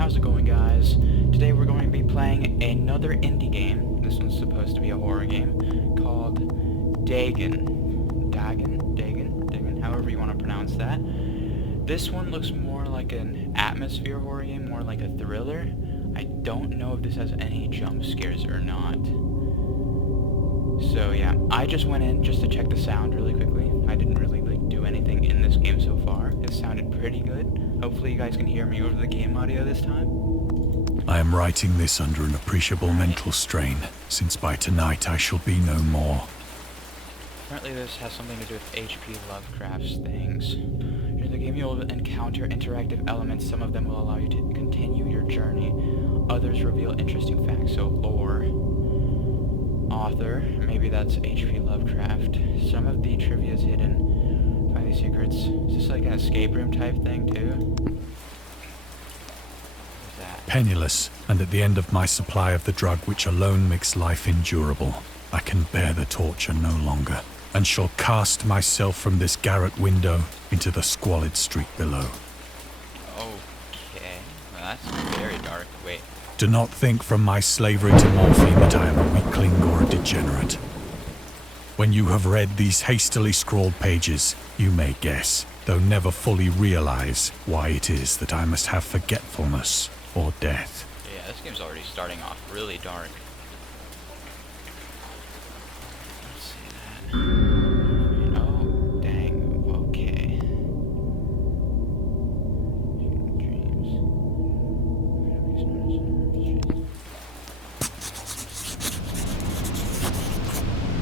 How's it going, guys? Today we're going to be playing another indie game. This one's supposed to be a horror game called DAGON, however you want to pronounce that. This one looks more like an atmosphere horror game, more like a thriller. I don't know if this has any jump scares or not. So yeah, I just went in just to check the sound really quickly. I didn't really do anything in this game so far. It sounded pretty good. Hopefully you guys can hear me over the game audio this time. I am writing this under an appreciable mental strain, since by tonight I shall be no more. Apparently this has something to do with H.P. Lovecraft's things. During the game you will encounter interactive elements. Some of them will allow you to continue your journey. Others reveal interesting facts, so lore. Author, maybe that's H.P. Lovecraft. Some of the trivia is hidden. Find these secrets. Is this like an escape room type thing too? What's that? Penniless, and at the end of my supply of the drug which alone makes life endurable, I can bear the torture no longer, and shall cast myself from this garret window into the squalid street below. Okay, well that's very dark. Wait. Do not think from my slavery to morphine that I am a weakling or a degenerate. When you have read these hastily scrawled pages, you may guess, though never fully realize, why it is that I must have forgetfulness or death. Yeah, this game's already starting off really dark. Let's see that. Oh, dang. Okay.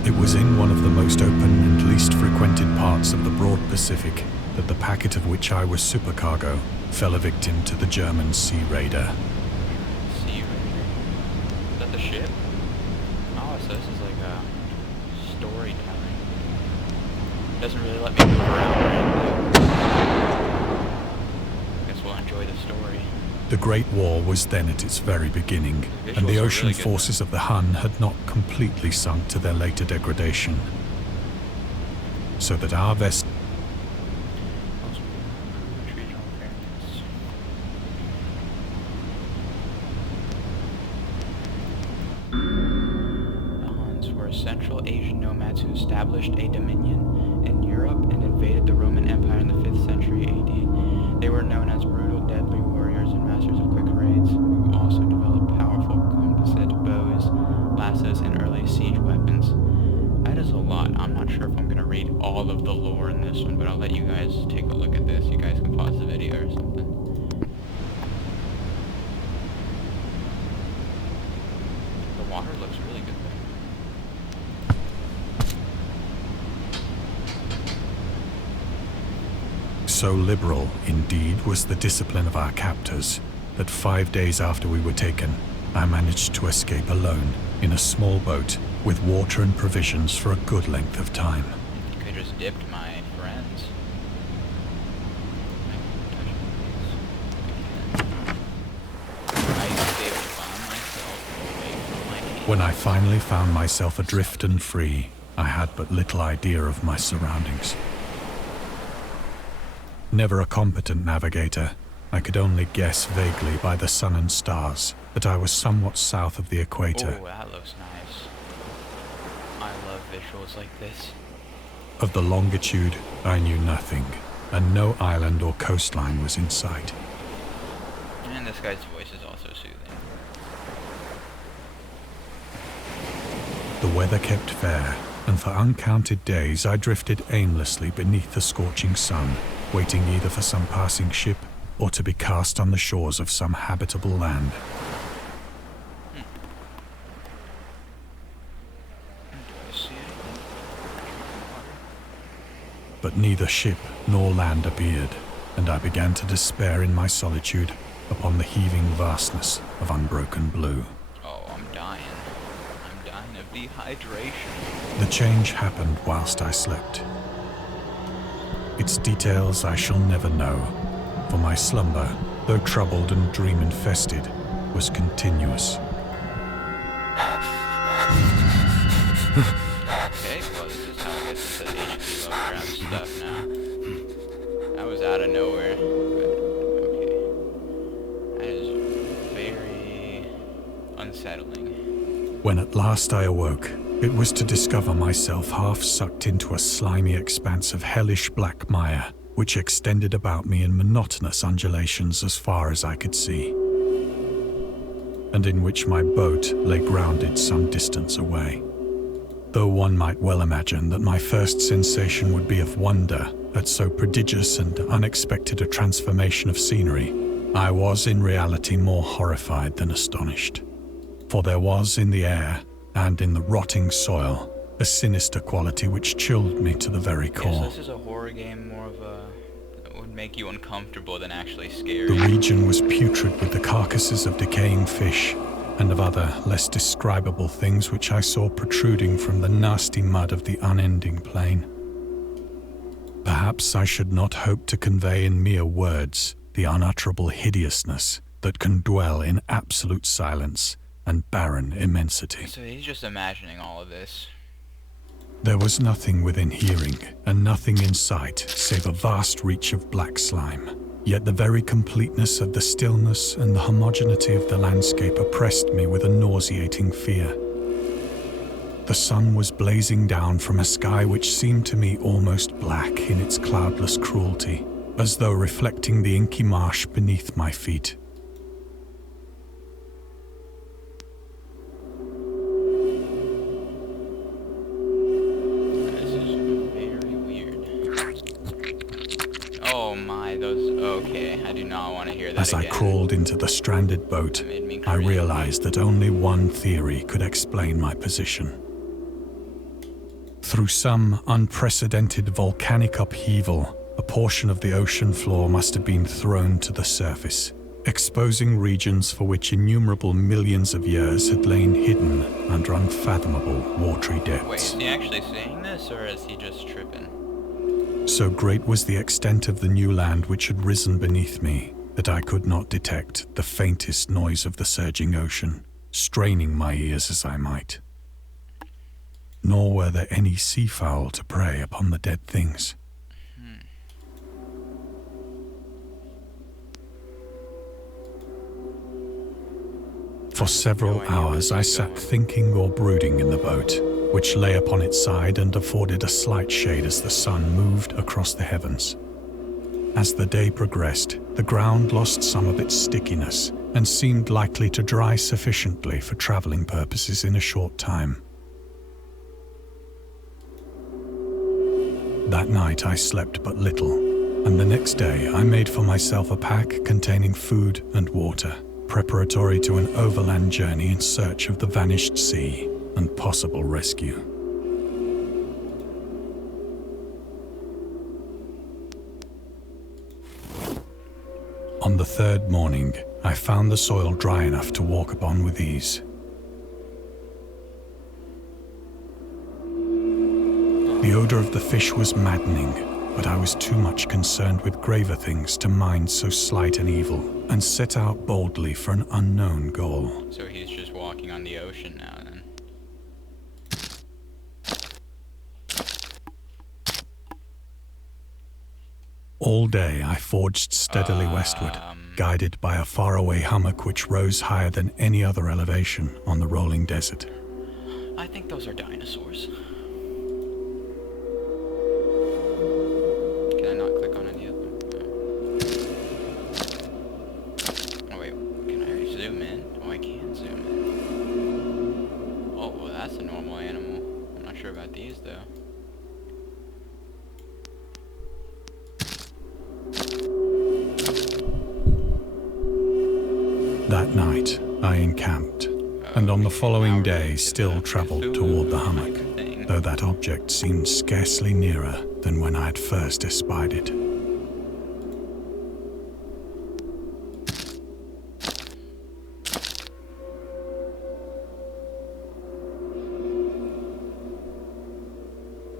It was in one of the most open and least frequented parts of the broad Pacific that the packet of which I was supercargo fell a victim to the German sea raider. Sea Raider? Is that the ship? Oh, so this is like a storytelling. Doesn't really let me move around or anything. Guess we'll enjoy the story. The Great War was then at its very beginning, and the ocean forces of the Hun had not completely sunk to their later degradation. So that our vessel Central Asian nomads who established a dominion in Europe and invaded the Roman Empire in the 5th century AD. They were known as brutal, deadly warriors and masters of quick raids, who also developed powerful composite bows, lassos, and early siege weapons. That is a lot. I'm not sure if I'm going to read all of the lore in this one, but I'll let you guys take a look at this. You guys can pause the video or something. The water looks really good there. So liberal, indeed, was the discipline of our captors, that 5 days after we were taken, I managed to escape alone, in a small boat, with water and provisions for a good length of time. You could just dipped my friends. I escaped by myself away from my team. When I finally found myself adrift and free, I had but little idea of my surroundings. Never a competent navigator, I could only guess vaguely by the sun and stars that I was somewhat south of the equator. Oh, that looks nice. I love visuals like this. Of the longitude, I knew nothing, and no island or coastline was in sight. And this guy's voice is also soothing. The weather kept fair, and for uncounted days I drifted aimlessly beneath the scorching sun, waiting either for some passing ship or to be cast on the shores of some habitable land. But neither ship nor land appeared, and I began to despair in my solitude upon the heaving vastness of unbroken blue. Oh, I'm dying. I'm dying of dehydration. The change happened whilst I slept. Its details I shall never know, for my slumber, though troubled and dream-infested, was continuous. Okay, well this is how I get into H.P. Lovecraft stuff now. That was out of nowhere. But, okay. That is unsettling. When at last I awoke, it was to discover myself half sucked into a slimy expanse of hellish black mire, which extended about me in monotonous undulations as far as I could see, and in which my boat lay grounded some distance away. Though one might well imagine that my first sensation would be of wonder at so prodigious and unexpected a transformation of scenery, I was in reality more horrified than astonished. For there was in the air, and in the rotting soil, a sinister quality which chilled me to the very core. So this is a horror game, more of a... it would make you uncomfortable than actually scary. The region was putrid with the carcasses of decaying fish, and of other, less describable things which I saw protruding from the nasty mud of the unending plain. Perhaps I should not hope to convey in mere words the unutterable hideousness that can dwell in absolute silence and barren immensity. So he's just imagining all of this. There was nothing within hearing, and nothing in sight, save a vast reach of black slime. Yet the very completeness of the stillness and the homogeneity of the landscape oppressed me with a nauseating fear. The sun was blazing down from a sky which seemed to me almost black in its cloudless cruelty, as though reflecting the inky marsh beneath my feet. This is very weird. Oh my, those... okay, I do not want to hear that As again. I crawled into the stranded boat, That made me I cringe. realized that only one theory could explain my position. Through some unprecedented volcanic upheaval, a portion of the ocean floor must have been thrown to the surface, exposing regions for which innumerable millions of years had lain hidden under unfathomable watery Wait, depths. is he actually saying this, or is he just tripping? So great was the extent of the new land which had risen beneath me that I could not detect the faintest noise of the surging ocean, straining my ears as I might. Nor were there any seafowl to prey upon the dead things. For several hours I sat thinking or brooding in the boat, which lay upon its side and afforded a slight shade as the sun moved across the heavens. As the day progressed, the ground lost some of its stickiness and seemed likely to dry sufficiently for traveling purposes in a short time. That night I slept but little, and the next day I made for myself a pack containing food and water, preparatory to an overland journey in search of the vanished sea and possible rescue. On the third morning, I found the soil dry enough to walk upon with ease. The odor of the fish was maddening, but I was too much concerned with graver things to mind so slight an evil, and set out boldly for an unknown goal. So he's just walking on the ocean now, then. All day I forged steadily westward, guided by a faraway hummock which rose higher than any other elevation on the rolling desert. I think those are dinosaurs. Can I not click on any of them? Oh wait, can I zoom in? Oh, I can zoom in. Oh, well, that's a normal animal. I'm not sure about these though. That night I encamped, and on the following day still travelled toward the hummock, though that object seemed scarcely nearer than when I had first espied it.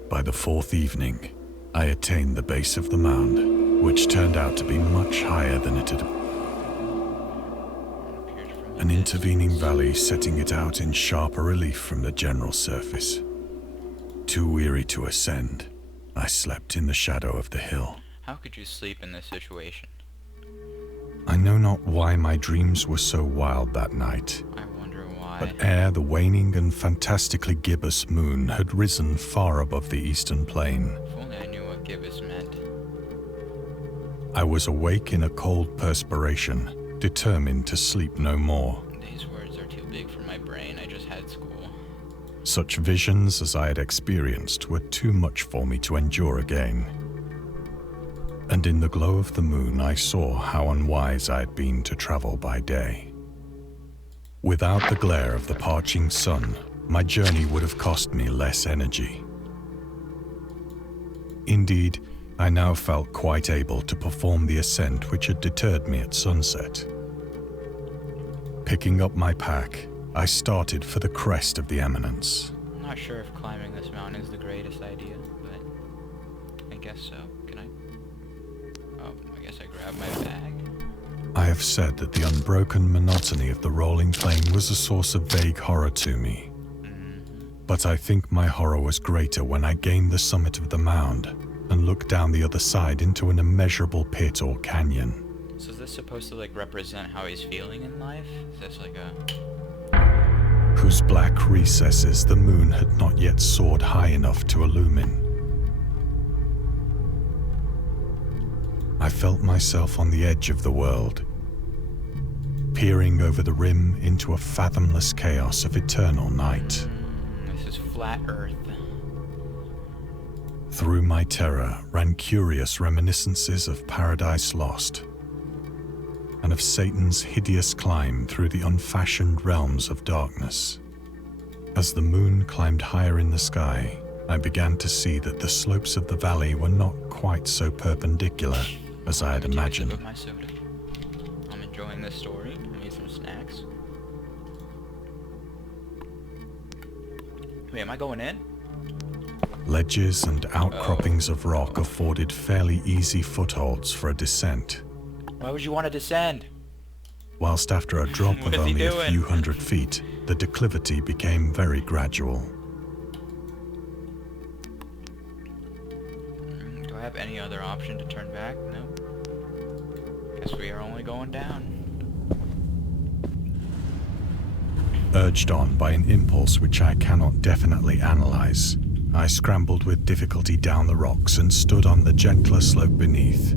By the fourth evening, I attained the base of the mound, which turned out to be much higher than it had appeared. An intervening valley setting it out in sharper relief from the general surface. Too weary to ascend, I slept in the shadow of the hill. How could you sleep in this situation? I know not why my dreams were so wild that night. I wonder why. but ere the waning and fantastically gibbous moon had risen far above the eastern plain, If only I knew what gibbous meant. I was awake in a cold perspiration, determined to sleep no more. These words are too big for my brain. I just had school. Such visions as I had experienced were too much for me to endure again. And in the glow of the moon I saw how unwise I had been to travel by day. Without the glare of the parching sun, my journey would have cost me less energy. Indeed, I now felt quite able to perform the ascent which had deterred me at sunset. Picking up my pack, I started for the crest of the eminence. I'm not sure if climbing this mountain is the greatest idea, but I guess so. Can I? Oh, I guess I grab my bag. I have said that the unbroken monotony of the rolling plain was a source of vague horror to me. But I think my horror was greater when I gained the summit of the mound and looked down the other side into an immeasurable pit or canyon. So is this supposed to like represent how he's feeling in life? Is this like a... whose black recesses the moon had not yet soared high enough to illumine. I felt myself on the edge of the world, peering over the rim into a fathomless chaos of eternal night. This is flat Earth. Through my terror ran curious reminiscences of Paradise Lost, and of Satan's hideous climb through the unfashioned realms of darkness. As the moon climbed higher in the sky, I began to see that the slopes of the valley were not quite so perpendicular as I had imagined. With my soda. I'm enjoying this story. I need some snacks. Wait, am I going in? Ledges and outcroppings of rock afforded fairly easy footholds for a descent. Why would you want to descend? Whilst after a drop What of is he only a doing? few hundred feet, the declivity became very gradual. Do I have any other option to turn back? No. Guess we are only going down. Urged on by an impulse which I cannot definitely analyze, I scrambled with difficulty down the rocks and stood on the gentler slope beneath,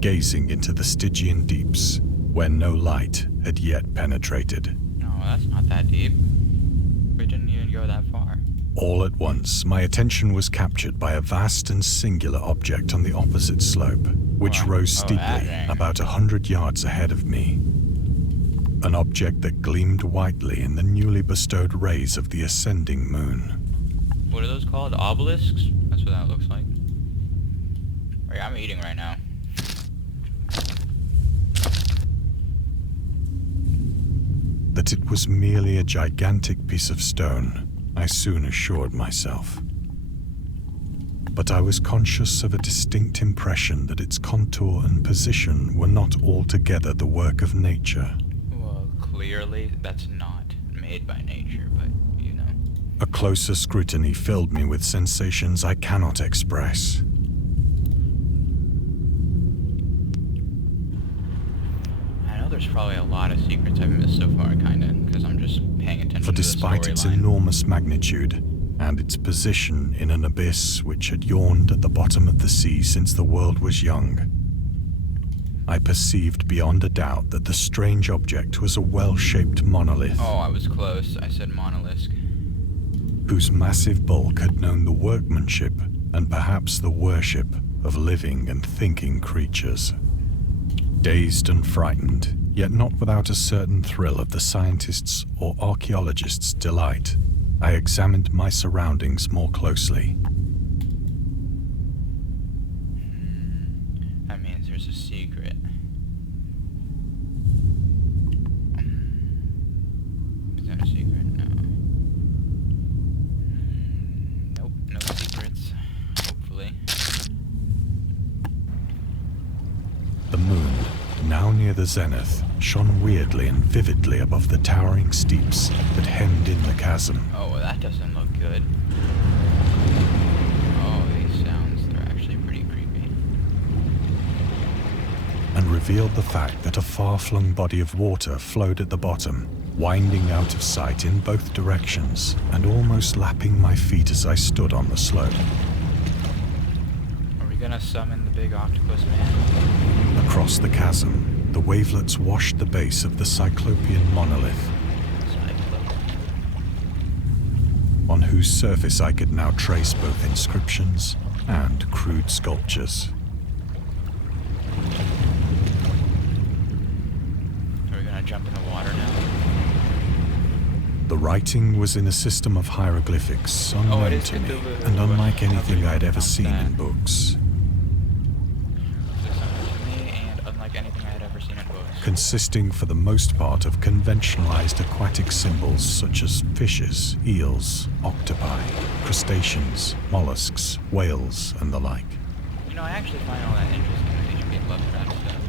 gazing into the Stygian deeps where no light had yet penetrated. No, that's not that deep. We didn't even go that far. All at once, my attention was captured by a vast and singular object on the opposite slope, which Wow. rose Oh, steeply that thing. about 100 yards ahead of me. An object that gleamed whitely in the newly bestowed rays of the ascending moon. What are those called? Obelisks? That's what that looks like. Oh, yeah, I'm eating right now. That it was merely a gigantic piece of stone, I soon assured myself. But I was conscious of a distinct impression that its contour and position were not altogether the work of nature. Well, clearly that's not made by nature, but, you know. A closer scrutiny filled me with sensations I cannot express. I know there's probably a lot of secrets I've missed so far, kinda, because I'm just paying attention For to the despite its storyline. enormous magnitude, and its position in an abyss which had yawned at the bottom of the sea since the world was young, I perceived beyond a doubt that the strange object was a well-shaped monolith, Oh, I was close. I said monolith. whose massive bulk had known the workmanship and perhaps the worship of living and thinking creatures. Dazed and frightened, yet not without a certain thrill of the scientist's or archaeologist's delight, I examined my surroundings more closely. That means there's a secret. Is that a secret? No. Nope, no secrets. Hopefully. The moon, now near the zenith, shone weirdly and vividly above the towering steeps that hemmed in the chasm. Oh, well, that doesn't look good. Oh, these sounds, they're actually pretty creepy. And revealed the fact that a far-flung body of water flowed at the bottom, winding out of sight in both directions and almost lapping my feet as I stood on the slope. Are we gonna summon the big octopus man? Across the chasm, the wavelets washed the base of the Cyclopean monolith, on whose surface I could now trace both inscriptions and crude sculptures. Are we gonna jump in the water now? The writing was in a system of hieroglyphics unknown to me and unlike anything I'd ever seen in books. Consisting for the most part of conventionalized aquatic symbols such as fishes, eels, octopi, crustaceans, mollusks, whales, and the like. You know, I actually find all that interesting with H.P. Lovecraft stuff.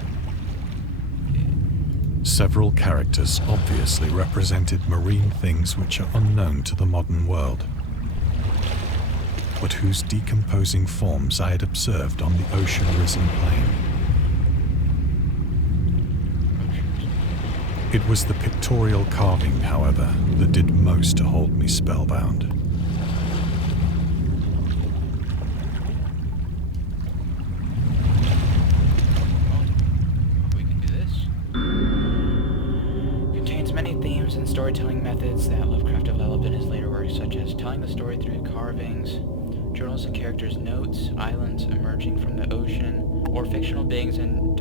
Several characters obviously represented marine things which are unknown to the modern world, but whose decomposing forms I had observed on the ocean-risen plain. It was the pictorial carving, however, that did most to hold me spellbound. We can do this. Contains many themes and storytelling methods that Lovecraft developed in his later works, such as telling the story through carvings, journals and characters' notes, islands emerging from the ocean, or fictional beings and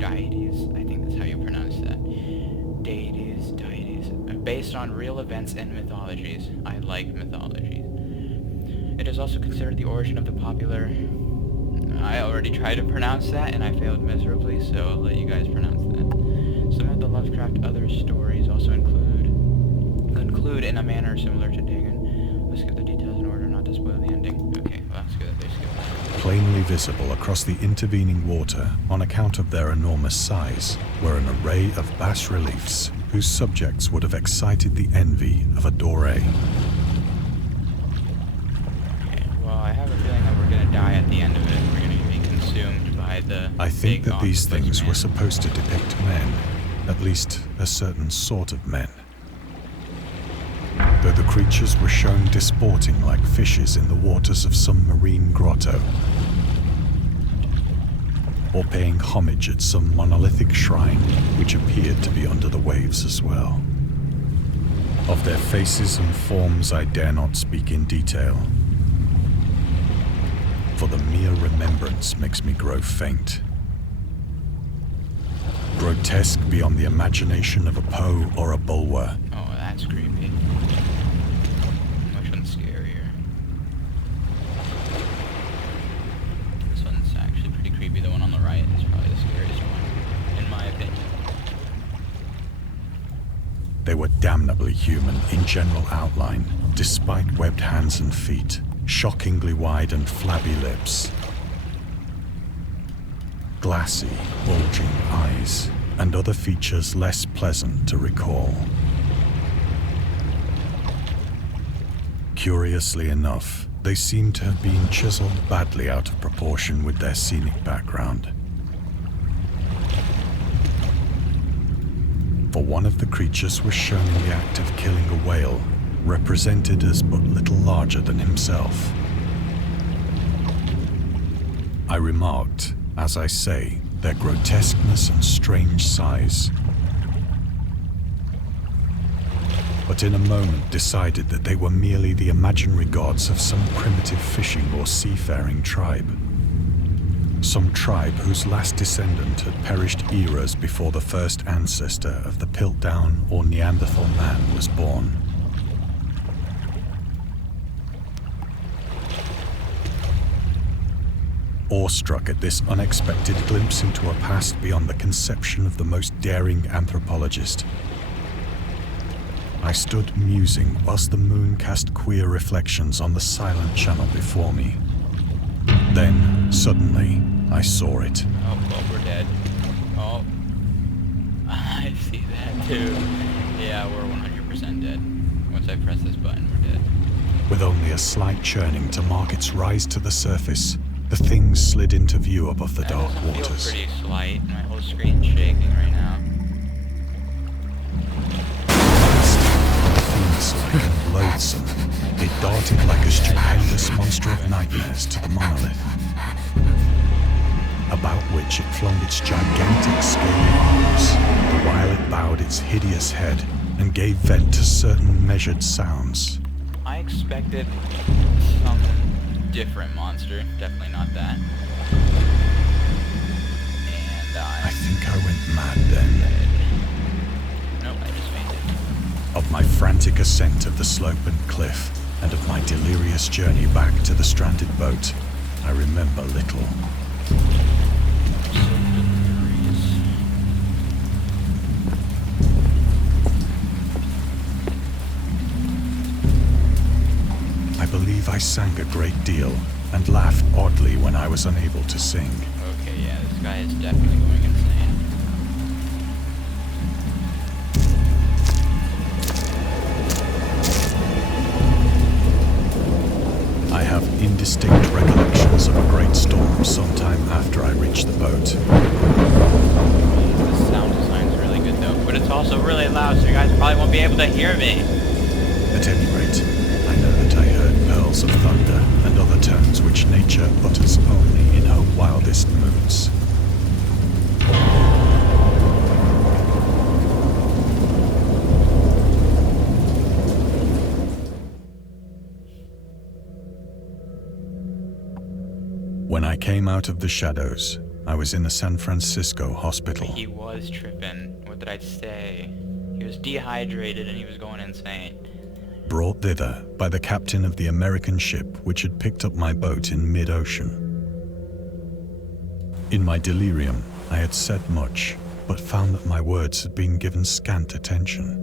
deities, I think that's how you pronounce that. Deities, based on real events and mythologies. I like mythologies. It is also considered the origin of the popular... I already tried to pronounce that and I failed miserably, so I'll let you guys pronounce that. Some of the Lovecraft other stories also conclude in a manner similar to DAGON. Let's get the details in order not to spoil the ending. Okay, well that's good. They skipped that. Plainly visible across the intervening water, on account of their enormous size, were an array of bas-reliefs whose subjects would have excited the envy of a doré. Okay, well I have a feeling that we're going to die at the end of it. We're going to be consumed by the I think that these things man. were supposed to depict men, at least a certain sort of men. Though the creatures were shown disporting like fishes in the waters of some marine grotto, or paying homage at some monolithic shrine which appeared to be under the waves as well. Of their faces and forms I dare not speak in detail, for the mere remembrance makes me grow faint. Grotesque beyond the imagination of a Poe or a Bulwer. Oh, that's creepy. Which one's scarier? This one's actually pretty creepy. The one on the right is probably the scariest one, in my opinion. They were damnably human in general outline, despite webbed hands and feet, shockingly wide and flabby lips, glassy, bulging eyes, and other features less pleasant to recall. Curiously enough, they seem to have been chiseled badly out of proportion with their scenic background. For one of the creatures was shown in the act of killing a whale, represented as but little larger than himself. I remarked, as I say, their grotesqueness and strange size, but in a moment decided that they were merely the imaginary gods of some primitive fishing or seafaring tribe. Some tribe whose last descendant had perished eras before the first ancestor of the Piltdown or Neanderthal man was born. Awestruck at this unexpected glimpse into a past beyond the conception of the most daring anthropologist, I stood musing whilst the moon cast queer reflections on the silent channel before me. Then, suddenly, I saw it. Oh, well, we're dead. Oh. I see that too. Yeah, we're 100% dead. Once I press this button, we're dead. With only a slight churning to mark its rise to the surface, The thing slid into view above the That dark doesn't feel waters. pretty slight. My whole screen's shaking right now. Fiend-like and loathsome, it darted like a stupendous monster of nightmares to the monolith, about which it flung its gigantic scaly arms, the while it bowed its hideous head and gave vent to certain measured sounds. I expected some different monster. Definitely not that. And I think I went mad then. Nope, I just fainted. Of my frantic ascent of the slope and cliff, and of my delirious journey back to the stranded boat, I remember little. I believe I sang a great deal and laughed oddly when I was unable to sing. Okay, yeah, this guy is definitely going insane. I have indistinct recollections of a great storm sometime after I reached the boat. The sound design's really good though, but it's also really loud, so you guys probably won't be able to hear me. At any rate, I know that I heard pearls of thunder and other tones which nature utters only in her wildest moods. When I came out of the shadows, I was in a San Francisco hospital. He was tripping. What did I say? He was dehydrated and he was going insane. Brought thither by the captain of the American ship which had picked up my boat in mid-ocean. In my delirium, I had said much, but found that my words had been given scant attention.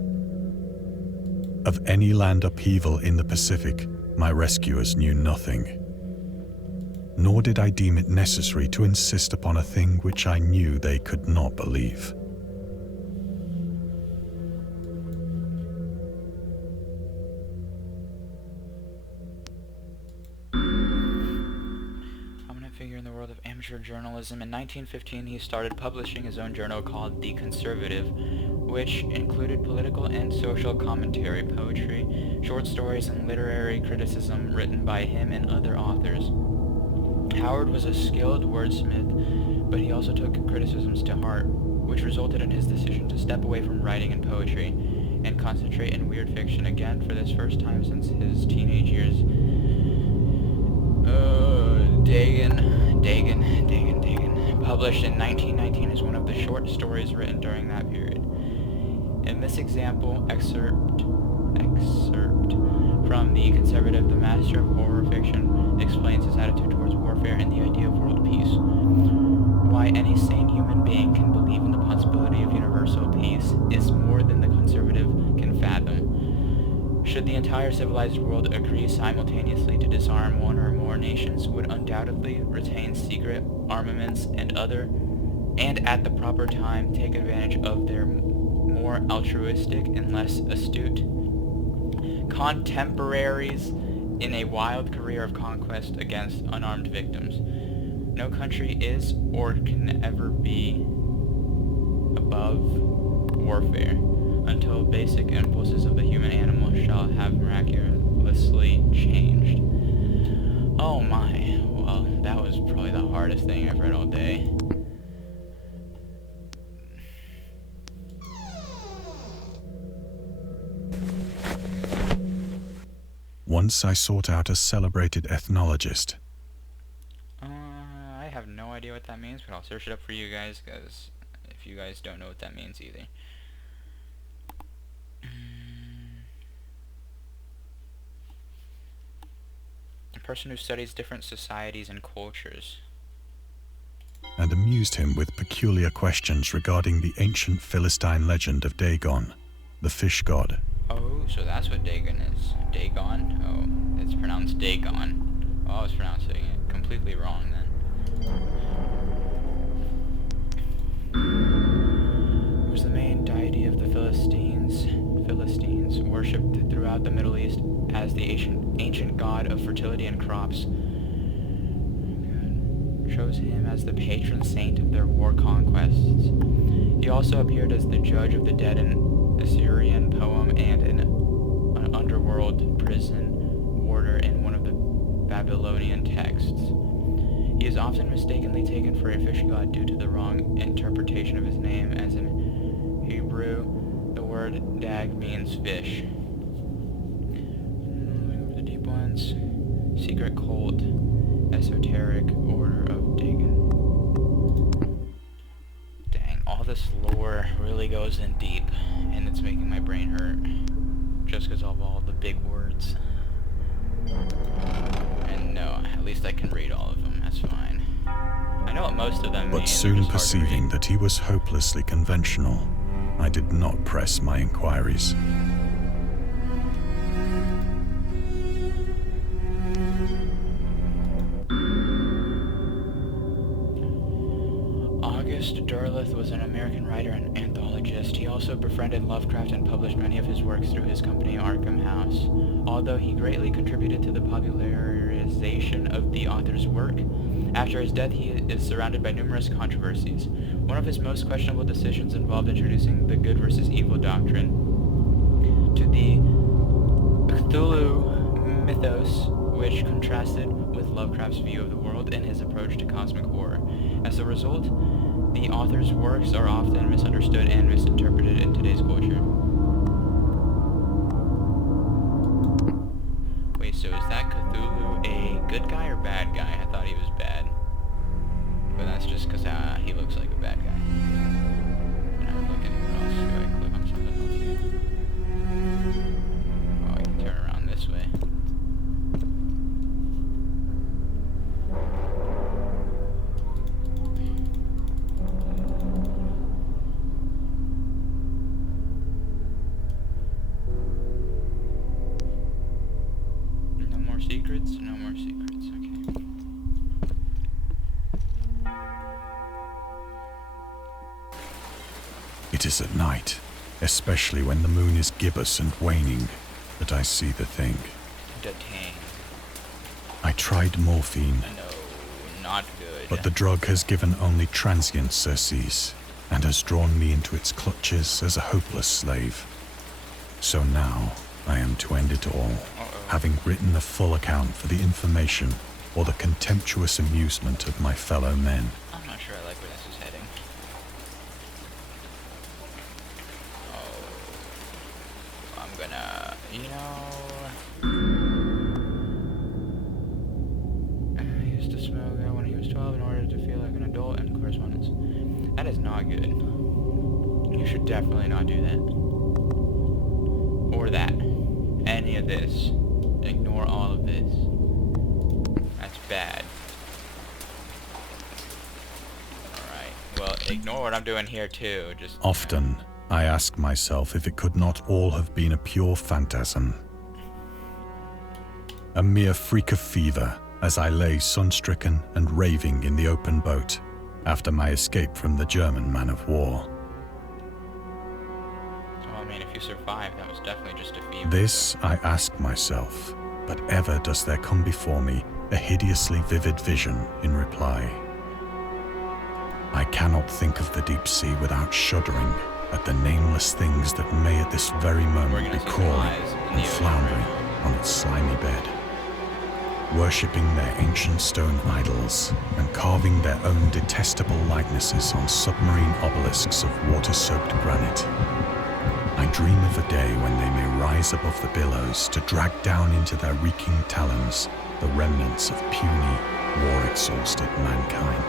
Of any land upheaval in the Pacific, my rescuers knew nothing. Nor did I deem it necessary to insist upon a thing which I knew they could not believe. Figure in the world of amateur journalism. In 1915, he started publishing his own journal called The Conservative, which included political and social commentary, poetry, short stories, and literary criticism written by him and other authors. Howard was a skilled wordsmith, but he also took criticisms to heart, which resulted in his decision to step away from writing and poetry and concentrate in weird fiction again for this first time since his teenage years. DAGON, published in 1919, is one of the short stories written during that period. In this example, excerpt from The Conservative, the master of horror fiction explains his attitude towards warfare and the idea of world peace. Why any sane human being can believe in the possibility of universal peace is more than the conservative can fathom. Should the entire civilized world agree simultaneously to disarm one or more nations, would undoubtedly retain secret armaments and at the proper time take advantage of their more altruistic and less astute contemporaries in a wild career of conquest against unarmed victims. No country is or can ever be above warfare until basic impulses of the human animal shall have miraculously changed. Oh my, well, that was probably the hardest thing I've read all day. Once I sought out a celebrated ethnologist. I have no idea what that means, but I'll search it up for you guys, because if you guys don't know what that means either. A person who studies different societies and cultures. And amused him with peculiar questions regarding the ancient Philistine legend of Dagon, the fish god. Oh, so that's what Dagon is. Dagon? Oh, it's pronounced Dagon. Oh, I was pronouncing it completely wrong then. It was the main deity of the Philistines. Philistines worshipped throughout the Middle East as the ancient god of fertility and crops. chose him as the patron saint of their war conquests. He also appeared as the judge of the dead in Assyrian poem and an underworld prison warder in one of the Babylonian texts. He is often mistakenly taken for a fish god due to the wrong interpretation of his name, as in Hebrew, the word dag means fish. Moving over the deep ones. Secret cult, esoteric order of DAGON. Dang, all this lore really goes in deep, and it's making my brain hurt. Just because of all the big words. And no, at least I can read all of them, that's fine. I know what most of them mean. But soon perceiving that he was hopelessly conventional, I did not press my inquiries. August Derleth was an American writer and anthologist. He also befriended Lovecraft and published many of his works through his company Arkham House. Although he greatly contributed to the popularization of the author's work, after his death he is surrounded by numerous controversies. One of his most questionable decisions involved introducing the good versus evil doctrine to the Cthulhu mythos, which contrasted with Lovecraft's view of the world and his approach to cosmic horror. As a result, the author's works are often misunderstood and misinterpreted in today's culture. Wait, so is that Cthulhu a good guy or bad guy? I thought he was bad. But that's just because he looks like a bad guy. And I look anywhere else. Do I click on something else here? Oh, I can turn around this way. Secrets? No more secrets, okay. It is at night, especially when the moon is gibbous and waning, that I see the thing. Detain. I tried morphine, No, not good. but the drug has given only transient surcease, and has drawn me into its clutches as a hopeless slave. So now, I am to end it all, having written a full account for the information or the contemptuous amusement of my fellow men. I'm not sure I like where this is heading. Oh, I'm gonna, I used to smoke when he was 12 in order to feel like an adult in correspondence. That is not good. You should definitely not do that. Or that. Any of this. Ignore all of this. That's bad. Alright. Well, ignore what I'm doing here too. Just Often, I ask myself if it could not all have been a pure phantasm. A mere freak of fever as I lay sun-stricken and raving in the open boat after my escape from the German man of war. Well, I mean, if you survived, that was definitely just a fever. This I ask myself, but ever does there come before me a hideously vivid vision in reply. I cannot think of the deep sea without shuddering at the nameless things that may at this very moment be crawling and floundering on its slimy bed, worshipping their ancient stone idols and carving their own detestable likenesses on submarine obelisks of water-soaked granite. I dream of a day when they may rise above the billows to drag down into their reeking talons the remnants of puny, war-exhausted mankind.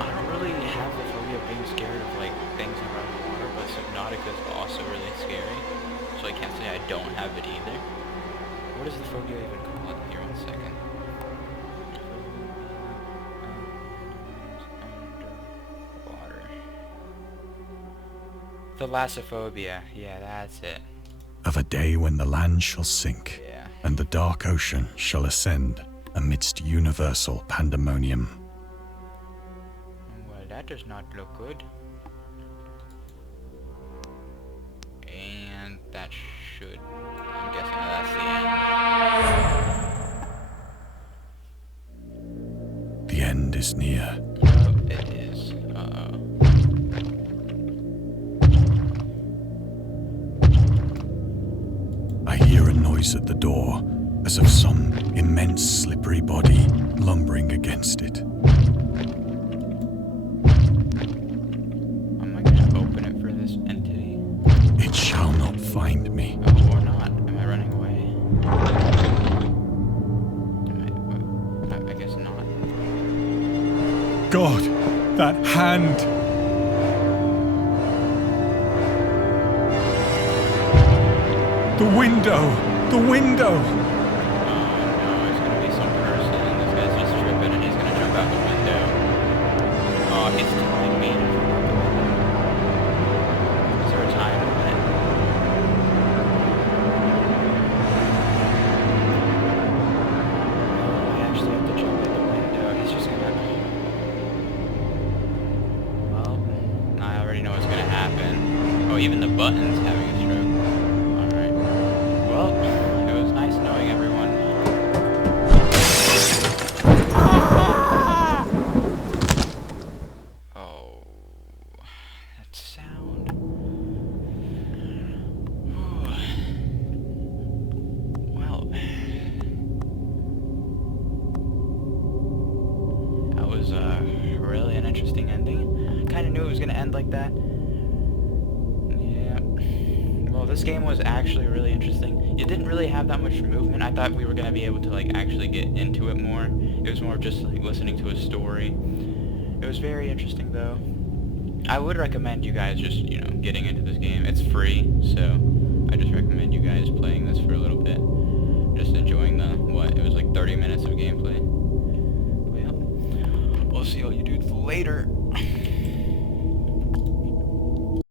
I don't really have the phobia of being scared of, like, things around the water, but Subnautica is also really scary, so I can't say I don't have it either. What is the phobia even called? Here, 1 second. Water. Thalassophobia. Yeah, that's it. Of a day when the land shall sink, Yeah. and the dark ocean shall ascend amidst universal pandemonium. Well, that does not look good. And that should... I'm guessing that's the end. The end is near. Oh, it is. I hear a noise at the door, as of some immense slippery body lumbering against it. Am I gonna open it for this entity? It shall not find me. Oh, or not. Am I running away? I guess not. God, that hand! The window! The window! Oh no, it's gonna be some person. This guy's just tripping and he's gonna jump out the window. Oh, he's telling me to jump out the window. Is there a time limit? Oh, I actually have to jump out the window. He's just gonna... Well, I already know what's gonna happen. Oh, even the button's having a stroke. Alright. Well, it was nice knowing everyone. Oh, that sound. Well, that was really an interesting ending. Kind of knew it was going to end like that. Yeah. Well, this game was actually really interesting. It didn't really have that much movement. I thought we were going to be able to like actually get into it more. It was more just like listening to a story. It was very interesting though. I would recommend you guys just, you know, getting into this game. It's free, so I just recommend you guys playing this for a little bit. Just enjoying the, what, it was like 30 minutes of gameplay. Well, we'll see all you dudes later.